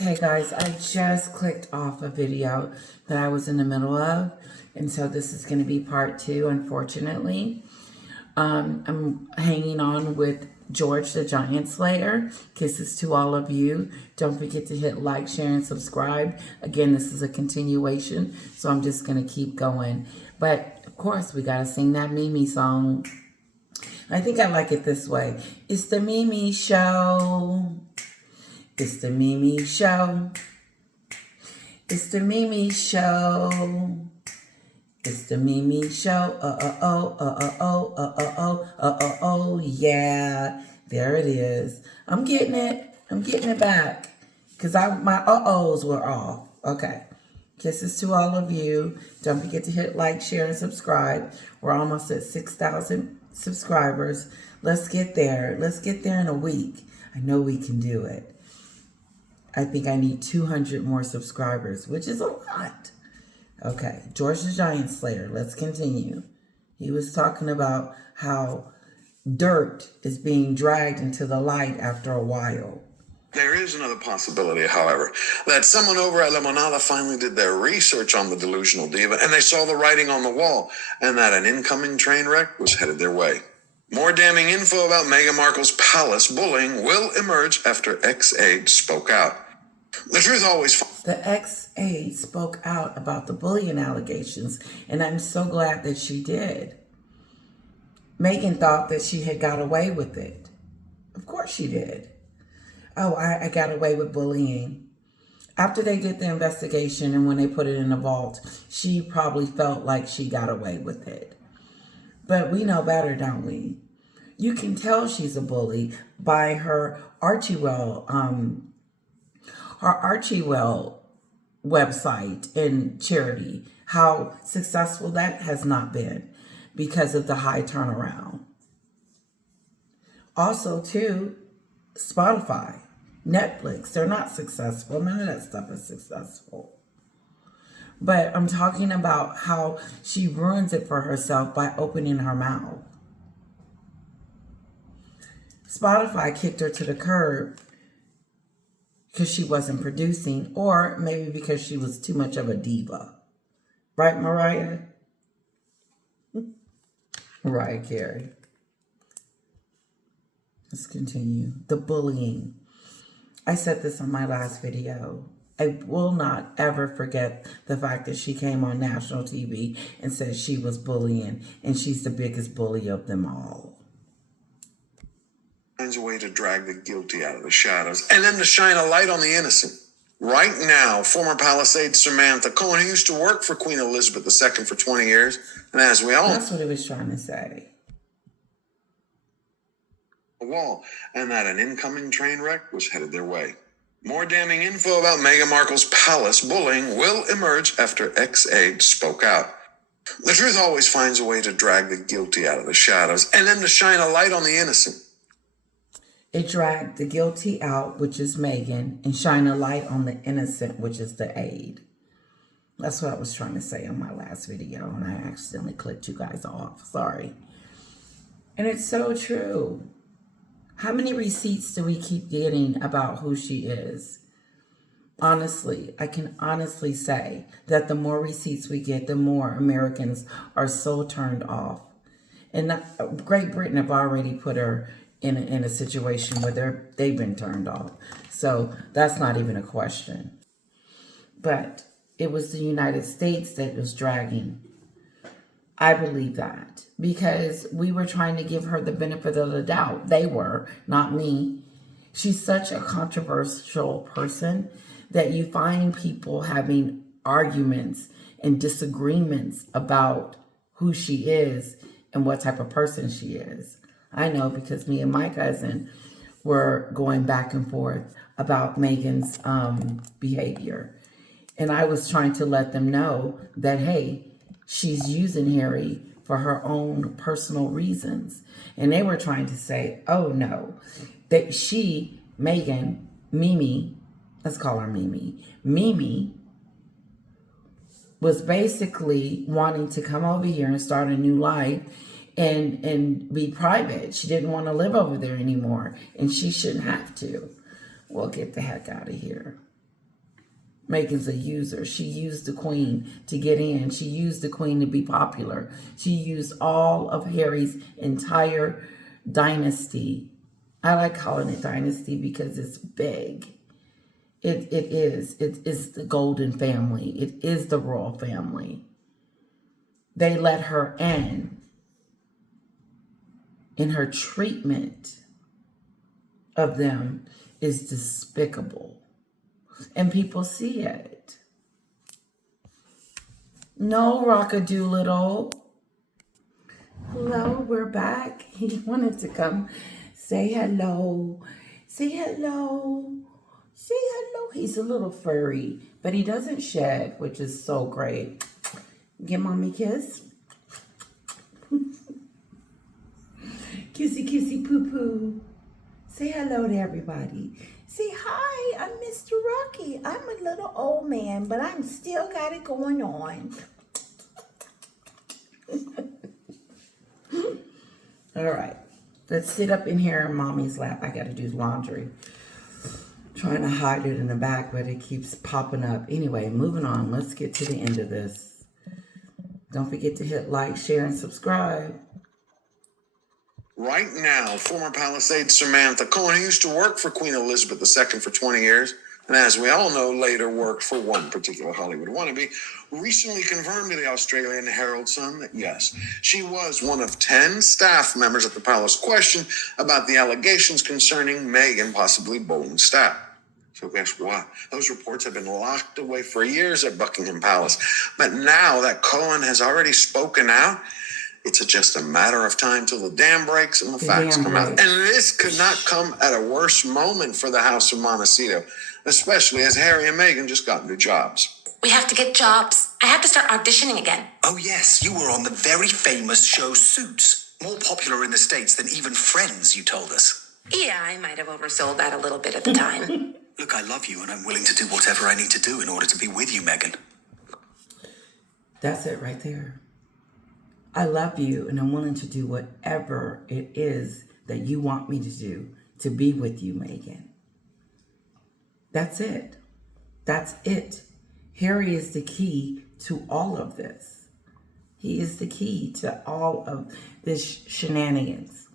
Okay, guys, I just clicked off a video that I was in the middle of, and so this is going to be part 2, unfortunately. I'm hanging on with George the Giant Slayer. Kisses to all of you. Don't forget to hit like, share, and subscribe. Again, this is a continuation, so I'm just going to keep going. But, of course, we got to sing that Mimi song. I think I like it this way. It's the Mimi Show. It's the Mimi Show. It's the Mimi Show. It's the Mimi Show. Oh, yeah. There it is. I'm getting it. I'm getting it back. Because my uh-ohs were off. Okay. Kisses to all of you. Don't forget to hit like, share, and subscribe. We're almost at 6,000 subscribers. Let's get there. Let's get there in a week. I know we can do it. I think I need 200 more subscribers, which is a lot. Okay, George the Giant Slayer, let's continue. He was talking about how dirt is being dragged into the light after a while. There is another possibility, however, that someone over at Limonada finally did their research on the delusional diva, and they saw the writing on the wall, and that an incoming train wreck was headed their way. More damning info about Meghan Markle's palace bullying will emerge after ex-aide spoke out. The truth always... The ex-aide spoke out about the bullying allegations, and I'm so glad that she did. Meghan thought that she had got away with it. Of course she did. Oh, I got away with bullying. After they did the investigation and when they put it in the vault, she probably felt like she got away with it. But we know better, don't we? You can tell she's a bully by her Archewell website and charity, how successful that has not been because of the high turnaround. Also, too, Spotify, Netflix, they're not successful. None of that stuff is successful. But I'm talking about how she ruins it for herself by opening her mouth. Spotify kicked her to the curb because she wasn't producing, or maybe because she was too much of a diva. Right, Mariah? Mariah Carey. Let's continue. The bullying. I said this on my last video. I will not ever forget the fact that she came on national TV and said she was bullying, and she's the biggest bully of them all. Finds a way to drag the guilty out of the shadows and then to shine a light on the innocent. Right now, former Palisades Samantha Cohen, who used to work for Queen Elizabeth II for 20 years, and as we all... That's what he was trying to say. ...wall, and that an incoming train wreck was headed their way. More damning info about Meghan Markle's palace bullying will emerge after ex-aide spoke out. The truth always finds a way to drag the guilty out of the shadows and then to shine a light on the innocent. It dragged the guilty out, which is Meghan, and shine a light on the innocent, which is the aide. That's what I was trying to say on my last video, and I accidentally clicked you guys off. Sorry. And it's so true. How many receipts do we keep getting about who she is? Honestly, I can honestly say that the more receipts we get, the more Americans are so turned off. And Great Britain have already put her in a situation where they've been turned off. So that's not even a question. But it was the United States that was dragging. I believe that because we were trying to give her the benefit of the doubt. They were, not me. She's such a controversial person that you find people having arguments and disagreements about who she is and what type of person she is. I know because me and my cousin were going back and forth about Meghan's behavior. And I was trying to let them know that, hey, she's using Harry for her own personal reasons. And they were trying to say, oh, no, that Meghan, Mimi, let's call her Mimi, Mimi was basically wanting to come over here and start a new life and be private. She didn't want to live over there anymore, and she shouldn't have to. Well, get the heck out of here. Meghan's a user. She used the queen to get in. She used the queen to be popular. She used all of Harry's entire dynasty. I like calling it dynasty because it's big. It is. It is the golden family. It is the royal family. They let her in. And her treatment of them is despicable. And people see it. No, Rockadoodle. Hello, we're back. He wanted to come say hello. Say hello. Say hello. He's a little furry, but he doesn't shed, which is so great. Give mommy a kiss. Kissy, kissy, poo, poo. Say hello to everybody. Say hi, I'm Mr. Rocky. I'm a little old man, but I'm still got it going on. All right, let's sit up in here in mommy's lap. I got to do laundry. Trying to hide it in the back, but it keeps popping up. Anyway, moving on. Let's get to the end of this. Don't forget to hit like, share, and subscribe. Right now, former Palisades Samantha Cohen, who used to work for Queen Elizabeth II for 20 years, and as we all know, later worked for one particular Hollywood wannabe, recently confirmed to the Australian Herald Sun that yes, she was one of 10 staff members at the palace questioned about the allegations concerning Meghan possibly bullying staff. So guess what? Those reports have been locked away for years at Buckingham Palace. But now that Cohen has already spoken out, it's just a matter of time till the dam breaks and the facts come out. And this could not come at a worse moment for the House of Montecito, especially as Harry and Meghan just got new jobs. We have to get jobs. I have to start auditioning again. Oh yes, you were on the very famous show Suits. More popular in the States than even Friends, you told us. Yeah, I might have oversold that a little bit at the time. Look, I love you and I'm willing to do whatever I need to do in order to be with you, Meghan. That's it right there. I love you and I'm willing to do whatever it is that you want me to do to be with you, Meghan. That's it. That's it. Harry is the key to all of this. He is the key to all of this shenanigans.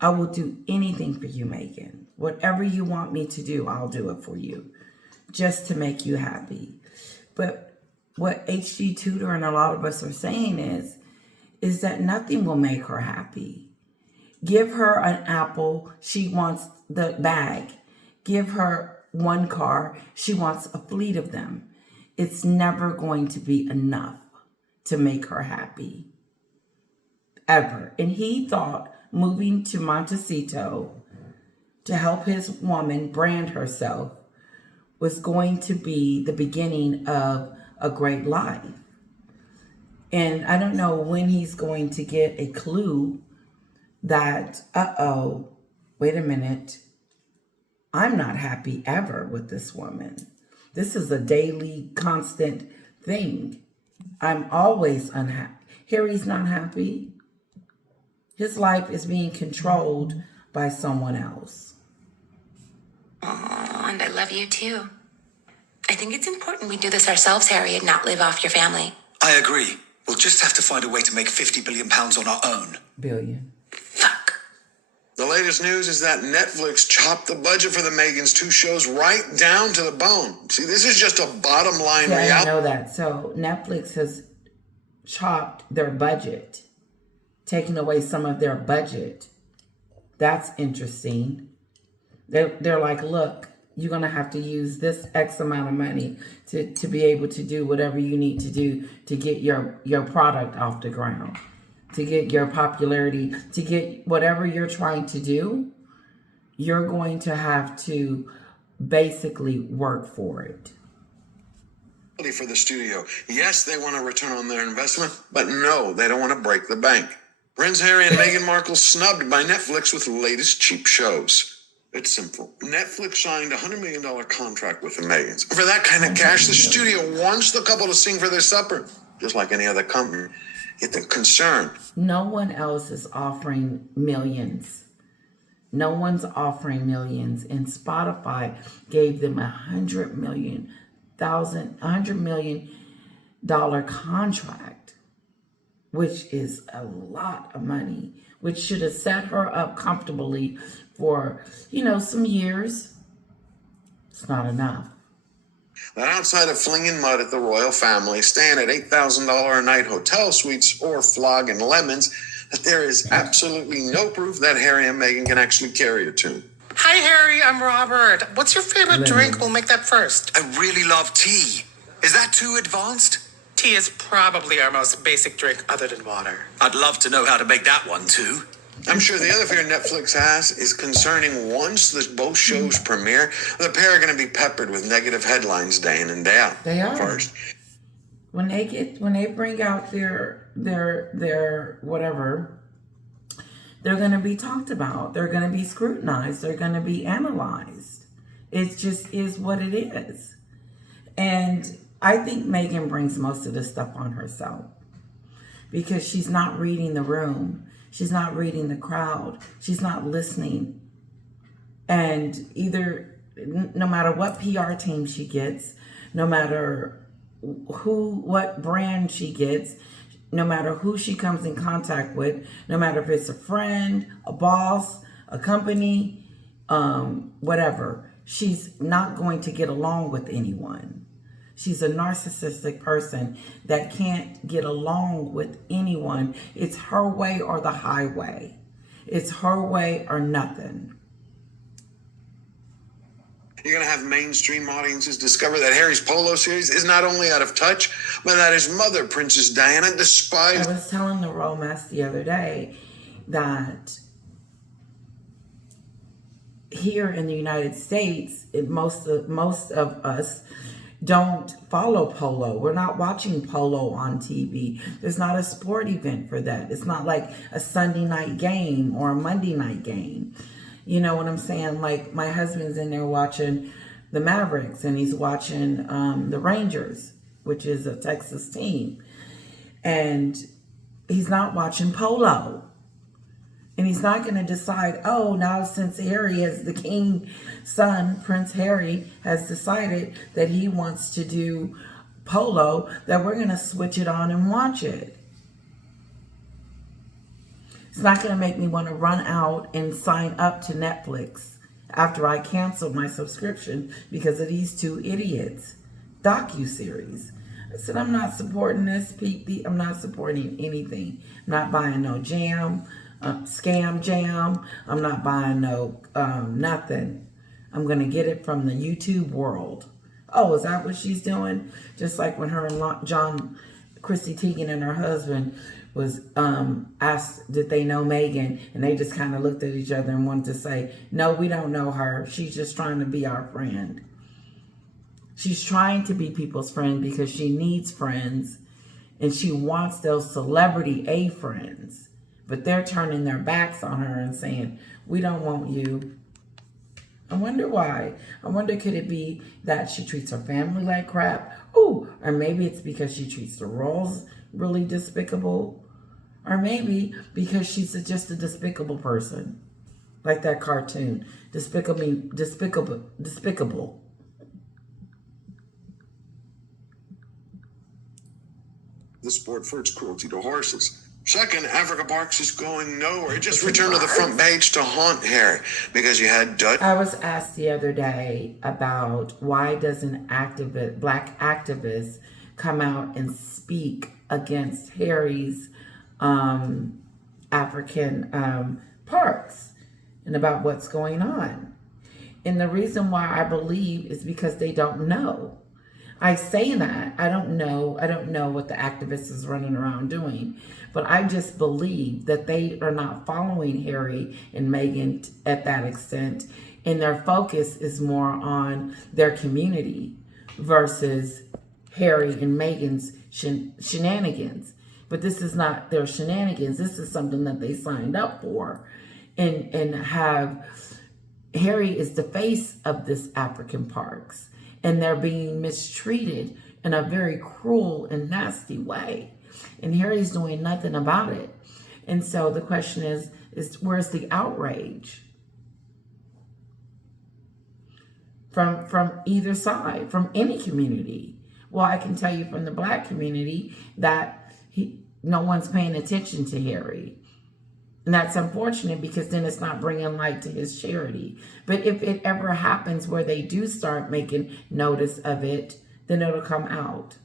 I will do anything for you, Meghan. Whatever you want me to do, I'll do it for you, just to make you happy. But what HG Tudor and a lot of us are saying is that nothing will make her happy. Give her an apple, she wants the bag. Give her one car, she wants a fleet of them. It's never going to be enough to make her happy. Ever. And he thought moving to Montecito to help his woman brand herself was going to be the beginning of a great life. And I don't know when he's going to get a clue that, wait a minute, I'm not happy ever with this woman. This is a daily, constant thing. I'm always unhappy. Harry's not happy. His life is being controlled by someone else. Aw, and I love you too. I think it's important we do this ourselves, Harry, and not live off your family. I agree. We'll just have to find a way to make £50 billion on our own. Billion. Fuck. The latest news is that Netflix chopped the budget for the Meghan's 2 shows right down to the bone. See, this is just a bottom line reality. I know that. So Netflix has chopped their budget, taking away some of their budget. That's interesting. They're like, look, you're going to have to use this X amount of money to be able to do whatever you need to do to get your product off the ground, to get your popularity, to get whatever you're trying to do. You're going to have to basically work for it. For the studio. Yes, they want a return on their investment, but no, they don't want to break the bank. Prince Harry and Meghan Markle snubbed by Netflix with the latest cheap shows. It's simple. Netflix signed a $100 million contract with the Meghans. For that kind of cash, the studio wants the couple to sing for their supper, just like any other company. Yet they're concerned. No one else is offering millions. No one's offering millions. And Spotify gave them $100 million $100 million contract, which is a lot of money, which should have set her up comfortably for, some years. It's not enough. That outside of flinging mud at the royal family, staying at $8,000 a night hotel suites, or flogging lemons, that there is absolutely no proof that Harry and Meghan can actually carry a tune. Hi, Harry. I'm Robert. What's your favorite drink? We'll make that first. I really love tea. Is that too advanced? Tea is probably our most basic drink other than water. I'd love to know how to make that one too. I'm sure the other fear Netflix has is concerning once both shows premiere, the pair are going to be peppered with negative headlines day in and day out. They are. First, when they bring out their whatever, they're going to be talked about. They're going to be scrutinized. They're going to be analyzed. It just is what it is. And I think Meghan brings most of this stuff on herself because she's not reading the room. She's not reading the crowd. She's not listening. And no matter what PR team she gets, no matter what brand she gets, no matter who she comes in contact with, no matter if it's a friend, a boss, a company, whatever, she's not going to get along with anyone. She's a narcissistic person that can't get along with anyone. It's her way or the highway. It's her way or nothing. you're going to have mainstream audiences discover that Harry's Polo series is not only out of touch, but that his mother, Princess Diana, despised. I was telling the royal mess the other day that here in the United States, most of us don't follow polo. We're not watching polo on TV. There's not a sport event for that. It's not like a Sunday night game or a Monday night game. You know what I'm saying? Like, my husband's in there watching the Mavericks, and he's watching the Rangers, which is a Texas team. And he's not watching polo. And he's not going to decide, oh, now since Harry is the king's son, Prince Harry has decided that he wants to do polo, that we're going to switch it on and watch it. It's not going to make me want to run out and sign up to Netflix after I canceled my subscription because of these two idiots. Docu-series. I said, I'm not supporting this. I'm not supporting anything. I'm not buying no jam. Scam jam. I'm not buying no nothing. I'm gonna get it from the YouTube world. Oh, is that what she's doing? Just like when her and Chrissy Teigen and her husband was asked, did they know Meghan? And they just kind of looked at each other and wanted to say, no, we don't know her. She's just trying to be our friend. She's trying to be people's friend because she needs friends, and she wants those celebrity A friends. But they're turning their backs on her and saying, we don't want you. I wonder why. I wonder, could it be that she treats her family like crap? Ooh, or maybe it's because she treats the royals really despicable. Or maybe because she's just a despicable person. Like that cartoon. Despicable. The sport for its cruelty to horses. Second, Africa Parks is going nowhere. It just returned to the front page to haunt Harry because you had Dutch. I was asked the other day about why doesn't black activists come out and speak against Harry's African parks and about what's going on. And the reason why I believe is because they don't know. I say that, I don't know what the activist is running around doing, but I just believe that they are not following Harry and Meghan at that extent, and their focus is more on their community versus Harry and Meghan's shenanigans. But this is not their shenanigans. This is something that they signed up for, and have Harry is the face of this African parks. And they're being mistreated in a very cruel and nasty way. And Harry's doing nothing about it. And so the question is where's the outrage? from either side, from any community. Well, I can tell you from the Black community that no one's paying attention to Harry. And that's unfortunate because then it's not bringing light to his charity. But if it ever happens where they do start making notice of it, then it'll come out.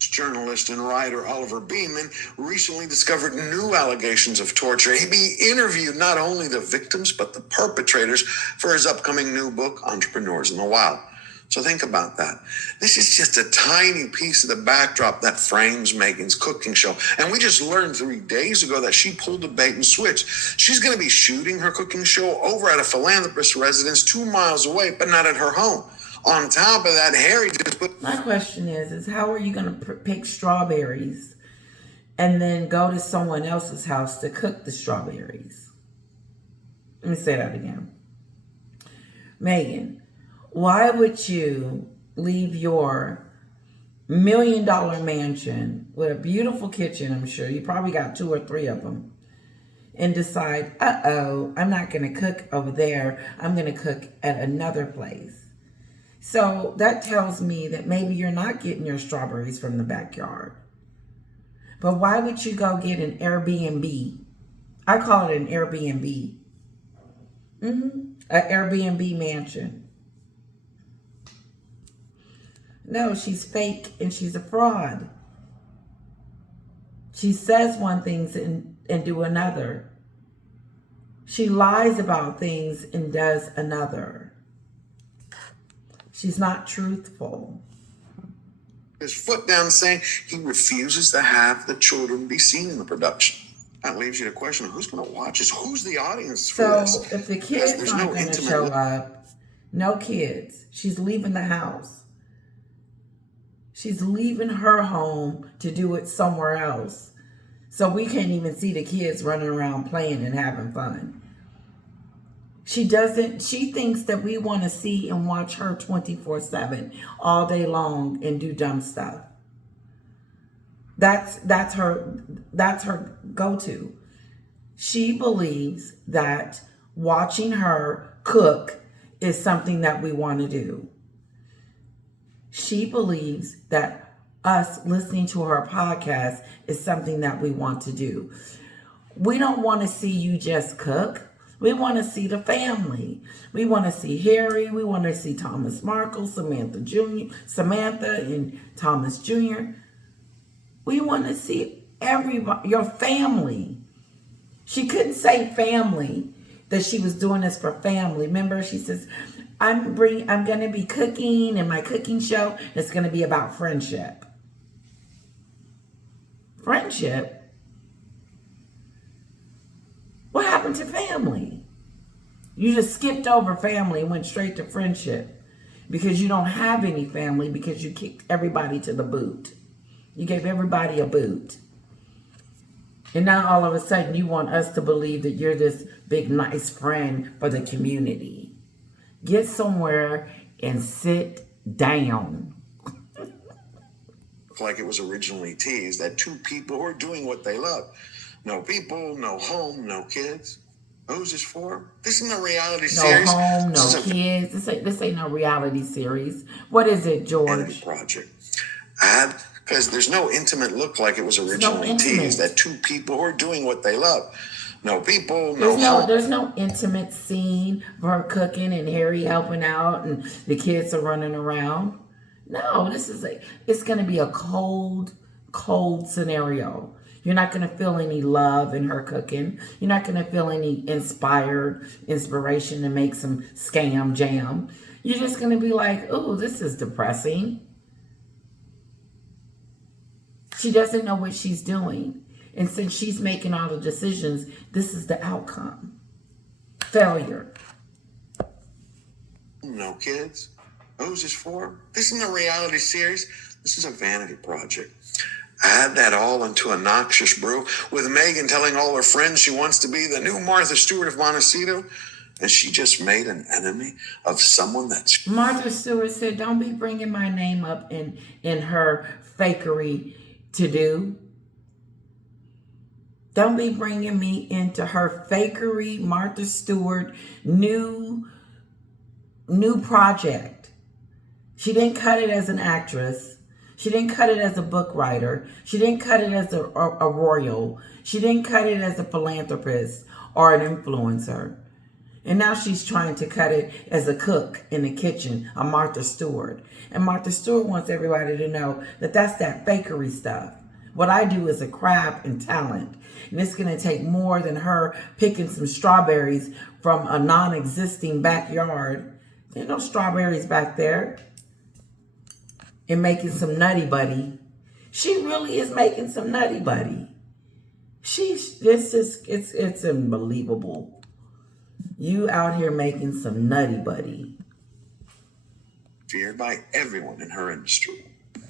Journalist and writer Oliver Beeman recently discovered new allegations of torture. He interviewed not only the victims, but the perpetrators for his upcoming new book, Entrepreneurs in the Wild. So think about that. This is just a tiny piece of the backdrop that frames Meghan's cooking show. And we just learned 3 days ago that she pulled a bait and switch. She's going to be shooting her cooking show over at a philanthropist's residence 2 miles away, but not at her home. On top of that, Harry just put... My question is how are you going to pick strawberries and then go to someone else's house to cook the strawberries? Let me say that again. Meghan, why would you leave your $1 million mansion with a beautiful kitchen, I'm sure, you probably got 2 or 3 of them, and decide, I'm not going to cook over there, I'm going to cook at another place? So that tells me that maybe you're not getting your strawberries from the backyard. But why would you go get an Airbnb? I call it an Airbnb. An Airbnb mansion. No, she's fake and she's a fraud. She says one thing and do another. She lies about things and does another. She's not truthful. His foot down, saying he refuses to have the children be seen in the production. That leaves you to question who's going to watch this? Who's the audience for this? So if the kids aren't going to show up, no kids. She's leaving the house. She's leaving her home to do it somewhere else. So we can't even see the kids running around playing and having fun. She thinks that we want to see and watch her 24/7 all day long and do dumb stuff. That's her go-to. She believes that watching her cook is something that we want to do. She believes that us listening to her podcast is something that we want to do. We don't want to see you just cook. We want to see the family. We want to see Harry. We want to see Thomas Markle, Samantha and Thomas Jr. We want to see everybody, your family. She couldn't say family, that she was doing this for family. Remember, she says, I'm going to be cooking, and my cooking show is going to be about friendship. Friendship? What happened to family? You just skipped over family and went straight to friendship because you don't have any family because you kicked everybody to the boot. You gave everybody a boot. And now all of a sudden you want us to believe that you're this big nice friend for the community. Get somewhere and sit down. Like it was originally teased, that 2 people who are doing what they love. No people, no home, no kids. Who's this for? This isn't a reality series. No home, no kids. This ain't no reality series. What is it, George? Project. Because there's no intimate look like it was originally teased. That 2 people who are doing what they love. No people, no home. There's no intimate scene of her cooking and Harry helping out and the kids are running around. No, it's going to be a cold scenario. You're not going to feel any love in her cooking. You're not going to feel any inspiration to make some scam jam. You're just going to be like, oh, this is depressing. She doesn't know what she's doing. And since she's making all the decisions, this is the outcome. Failure. No kids. Who's this for? This isn't a reality series. This is a vanity project. Add that all into a noxious brew with Meghan telling all her friends she wants to be the new Martha Stewart of Montecito, and she just made an enemy of someone that's... Martha Stewart said, don't be bringing my name up in her fakery to do. Don't be bringing me into her fakery, Martha Stewart, new new project. She didn't cut it as an actress. She didn't cut it as a book writer. She didn't cut it as a royal. She didn't cut it as a philanthropist or an influencer. And now she's trying to cut it as a cook in the kitchen, a Martha Stewart. And Martha Stewart wants everybody to know that that's that fakery stuff. What I do is a craft and talent. And it's going to take more than her picking some strawberries from a non-existing backyard. There's no strawberries back there. And making some Nutty Buddy. She really is making some Nutty Buddy. It's unbelievable. You out here making some Nutty Buddy. Feared by everyone in her industry.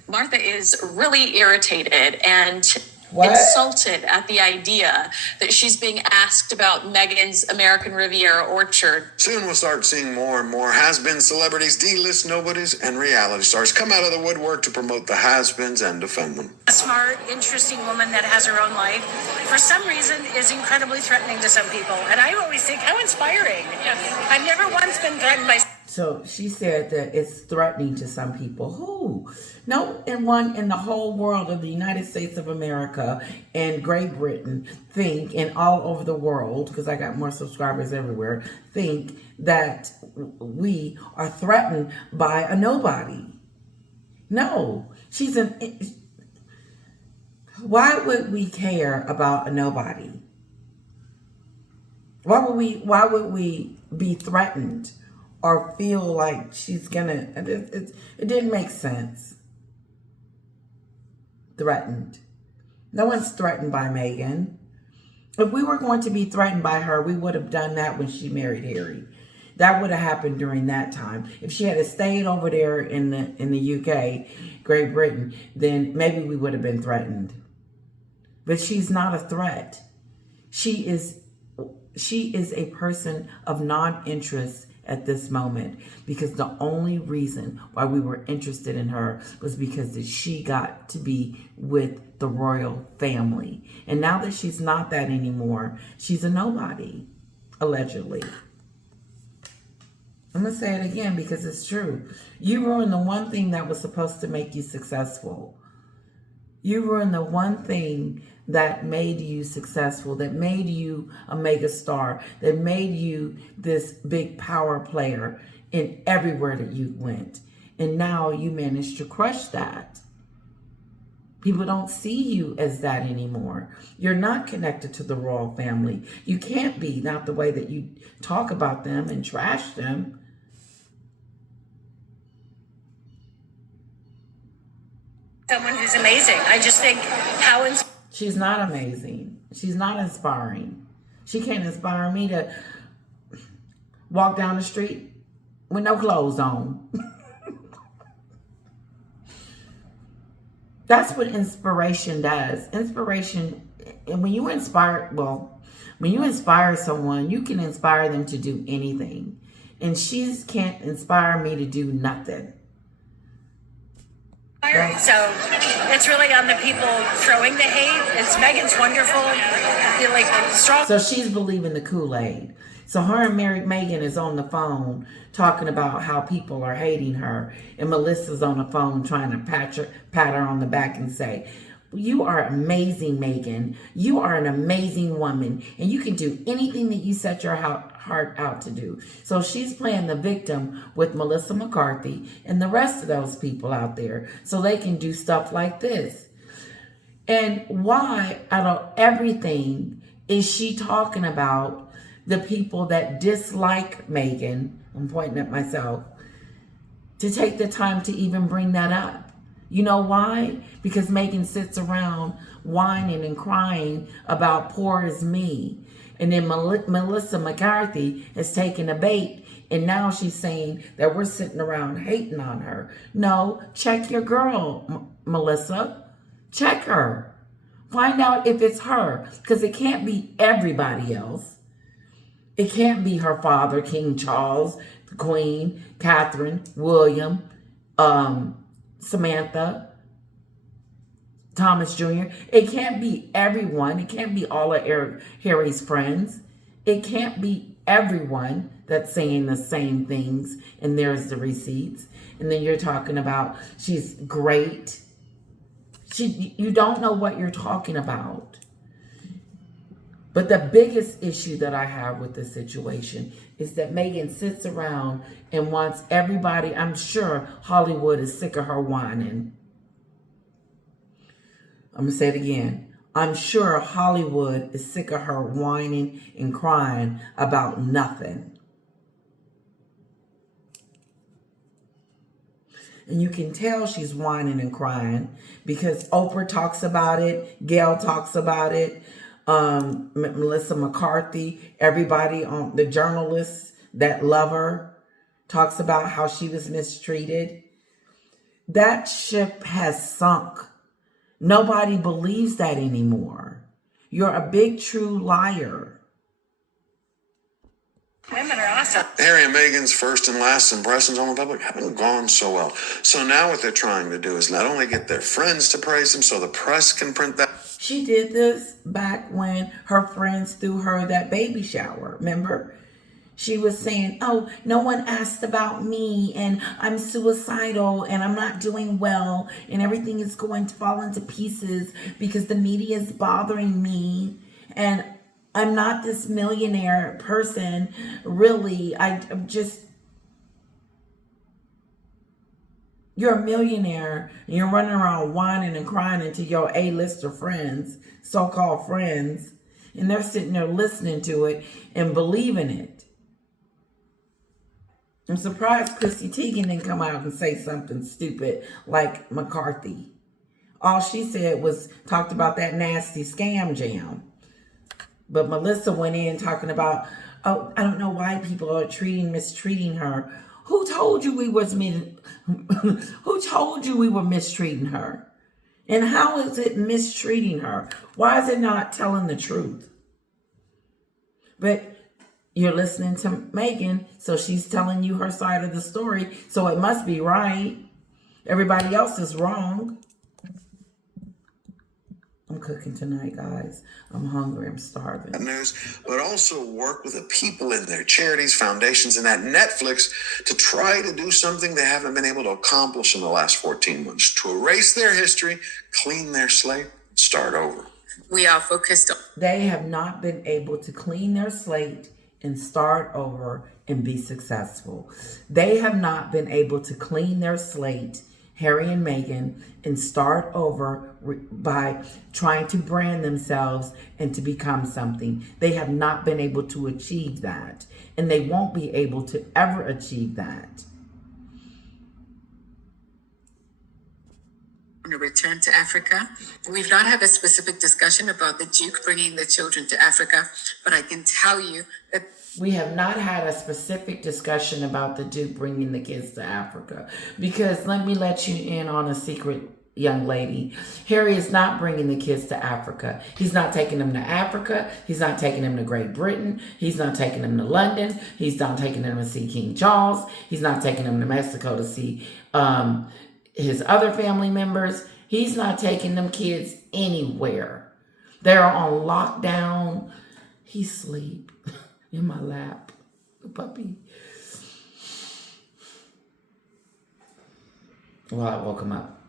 Martha is really irritated and What? insulted at the idea that she's being asked about Meghan's American Riviera orchard. Soon we'll start seeing more and more has-been celebrities, D-list nobodies, and reality stars come out of the woodwork to promote the has-beens and defend them. A smart, interesting woman that has her own life, for some reason, is incredibly threatening to some people. And I always think, how inspiring. I've never once been threatened by... So she said that it's threatening to some people. Who? No one in the whole world of the United States of America and Great Britain think, and all over the world, because I got more subscribers everywhere, think that we are threatened by a nobody. No, why would we care about a nobody? Why would we be threatened or feel like she's gonna, it didn't make sense. Threatened. No one's threatened by Meghan. If we were going to be threatened by her, we would have done that when she married Harry. That would have happened during that time. If she had stayed over there in the UK, Great Britain, then maybe we would have been threatened. But she's not a threat. She is a person of non-interest at this moment, because the only reason why we were interested in her was because that she got to be with the royal family. And now that she's not that anymore, she's a nobody, allegedly. I'm going to say it again because it's true. You ruined the one thing that was supposed to make you successful. You ruined the one thing that made you successful, that made you a mega star, that made you this big power player in everywhere that you went. And now you managed to crush that. People don't see you as that anymore. You're not connected to the royal family. You can't be, not the way that you talk about them and trash them. Someone who's amazing. I just think how inspiring. She's not amazing. She's not inspiring. She can't inspire me to walk down the street with no clothes on. That's what inspiration does. Inspiration, and when you inspire someone, you can inspire them to do anything. And she can't inspire me to do nothing. So it's really on the people throwing the hate. It's Meghan's wonderful, strong. So she's believing the Kool-Aid. So her and Meghan is on the phone talking about how people are hating her, and Melissa's on the phone trying to pat her on the back and say, "You are amazing, Meghan. You are an amazing woman, and you can do anything that you set your heart out to do." So she's playing the victim with Melissa McCarthy and the rest of those people out there so they can do stuff like this. And why, out of everything, is she talking about the people that dislike Meghan? I'm pointing at myself. To take the time to even bring that up. You know why? Because Meghan sits around whining and crying about poor is me. And then Melissa McCarthy has taken a bait, and now she's saying that we're sitting around hating on her. No, check your girl, Melissa. Check her. Find out if it's her, because it can't be everybody else. It can't be her father, King Charles, the Queen, Catherine, William, Samantha, Thomas Jr. It can't be everyone. It can't be all of Harry's friends. It can't be everyone that's saying the same things, and there's the receipts. And then you're talking about she's great. You don't know what you're talking about. But the biggest issue that I have with this situation is that Meghan sits around and wants everybody, I'm sure Hollywood is sick of her whining. I'm going to say it again. I'm sure Hollywood is sick of her whining and crying about nothing. And you can tell she's whining and crying because Oprah talks about it. Gail talks about it. Melissa McCarthy, everybody on the journalists that love her talks about how she was mistreated. That ship has sunk. Nobody believes that anymore. You're a big, true liar. Women are awesome. Harry and Meghan's first and last impressions on the public haven't gone so well. So now what they're trying to do is not only get their friends to praise them so the press can print that. She did this back when her friends threw her that baby shower. Remember? She was saying, oh, no one asked about me and I'm suicidal and I'm not doing well and everything is going to fall into pieces because the media is bothering me and I'm not this millionaire person. Really, I'm just, you're a millionaire and you're running around whining and crying into your A-lister friends, so-called friends, and they're sitting there listening to it and believing it. I'm surprised Chrissy Teigen didn't come out and say something stupid like McCarthy. All she said was talked about that nasty scam jam. But Melissa went in talking about, oh, I don't know why people are mistreating her. Who told you we were mistreating her? And how is it mistreating her? Why is it not telling the truth? But you're listening to Meghan, so she's telling you her side of the story, so it must be right. Everybody else is wrong. I'm cooking tonight, guys. I'm hungry. I'm starving. News, but also work with the people in their charities, foundations, and at Netflix to try to do something they haven't been able to accomplish in the last 14 months, to erase their history, clean their slate, and start over. We are focused on. They have not been able to clean their slate and start over and be successful. They have not been able to clean their slate, Harry and Meghan, and start over by trying to brand themselves and to become something. They have not been able to achieve that, and they won't be able to ever achieve that. To return to Africa. We've not had a specific discussion about the Duke bringing the children to Africa, but I can tell you that we have not had a specific discussion about the Duke bringing the kids to Africa, because let me let you in on a secret, young lady. Harry is not bringing the kids to Africa. He's not taking them to Africa. He's not taking them to Great Britain. He's not taking them to London. He's not taking them to see King Charles. He's not taking them to Mexico to see his other family members. He's not taking them kids anywhere. They're on lockdown. He's asleep in my lap, the puppy. Well, I woke him up.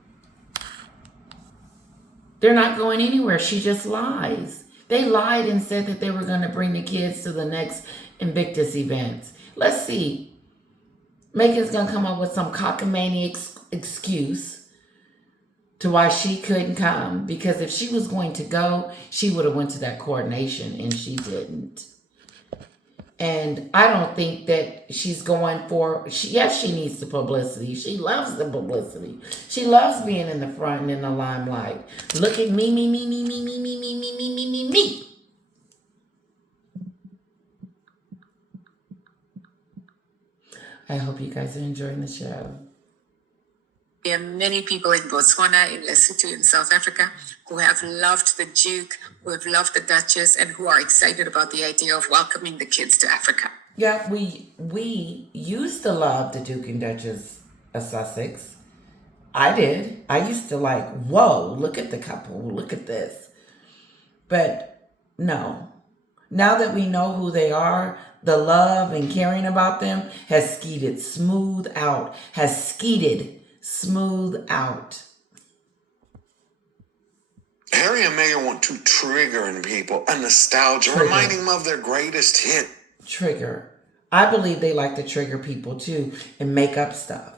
They're not going anywhere. She just lies. They lied and said that they were going to bring the kids to the next Invictus events. Let's see. Meghan's going to come up with some cockamamie excuse to why she couldn't come. Because if she was going to go, she would have went to that coronation, and she didn't. And I don't think that she's going for, yes, she needs the publicity. She loves the publicity. She loves being in the front and in the limelight. Look at me. I hope you guys are enjoying the show. there are many people in Botswana, in Lesotho, in South Africa, who have loved the Duke, who have loved the Duchess, and who are excited about the idea of welcoming the kids to Africa. Yeah, we used to love the Duke and Duchess of Sussex. I did. I used to like, whoa, look at the couple, look at this. But no, Now that we know who they are, the love and caring about them has skeeted smooth out. Harry and Meghan want to trigger in people a nostalgia, Trigger. reminding them of their greatest hit. Trigger. I believe they like to trigger people too and make up stuff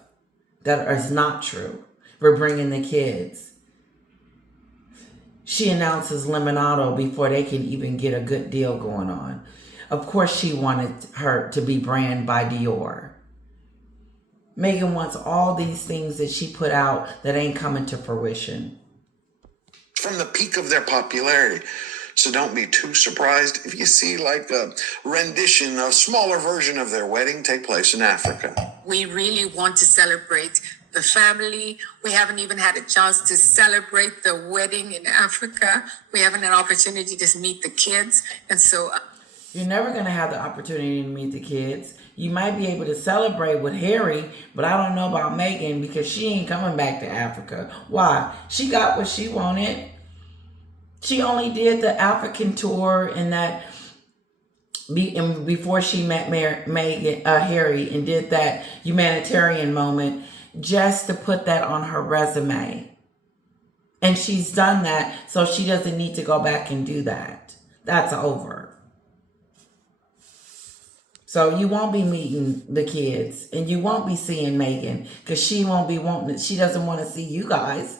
that is not true. We're bringing the kids. She announces Lemonado before they can even get a good deal going on. Of course, she wanted her to be branded by Dior. Meghan wants all these things that she put out that ain't coming to fruition. From the peak of their popularity. So don't be too surprised if you see like a rendition, a smaller version of their wedding take place in Africa. We really want to celebrate the family. We haven't even had a chance to celebrate the wedding in Africa. We haven't had an opportunity to meet the kids. And so you're never going to have the opportunity to meet the kids. You might be able to celebrate with Harry, but I don't know about Meghan because she ain't coming back to Africa. Why? She got what she wanted. She only did the African tour and that before she met Harry and did that humanitarian moment just to put that on her resume. And she's done that, so she doesn't need to go back and do that. That's over. So you won't be meeting the kids and you won't be seeing Meghan because she won't be wanting, she doesn't want to see you guys.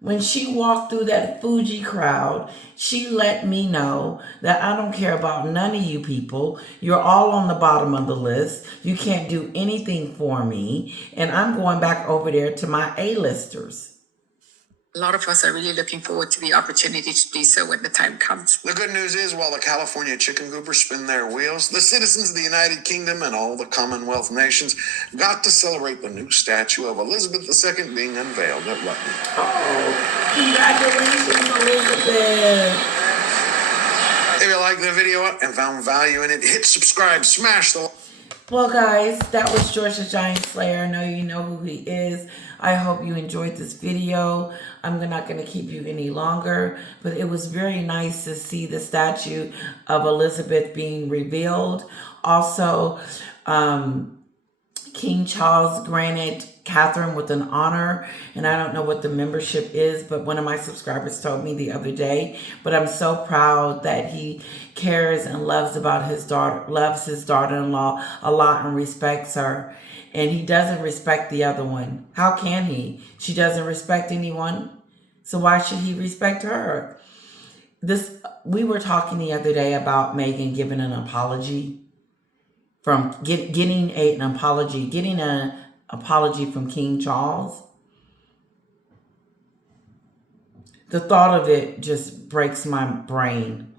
When she walked through that Fuji crowd, she let me know that I don't care about none of you people. You're all on the bottom of the list. You can't do anything for me. And I'm going back over there to my A-listers. a lot of us are really looking forward to the opportunity to do so when the time comes. The good news is, while the California chicken coopers spin their wheels, the citizens of the United Kingdom and all the Commonwealth nations got to celebrate the new statue of Elizabeth II being unveiled at Rutland. Oh, congratulations, Elizabeth. If you liked the video and found value in it, hit subscribe, smash the... Well, guys, that was George the Giant Slayer. I know you know who he is. I hope you enjoyed this video. I'm not going to keep you any longer, but it was very nice to see the statue of Elizabeth being revealed. Also, King Charles granted Catherine with an honor, and I don't know what the membership is, but one of my subscribers told me the other day. But I'm so proud that he cares and loves about his daughter, loves his daughter-in-law a lot and respects her. And he doesn't respect the other one. How can he? She doesn't respect anyone, so why should he respect her? We were talking the other day about Meghan giving an apology from getting an apology from King Charles. The thought of it just breaks my brain.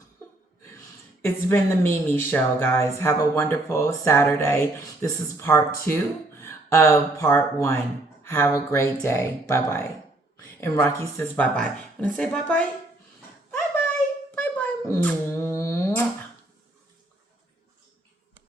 It's been the Mimi Show, guys. Have a wonderful Saturday. This is part 2 of part 1. Have a great day. Bye-bye. And Rocky says bye-bye. I'm going to say bye-bye. Bye-bye. Bye-bye.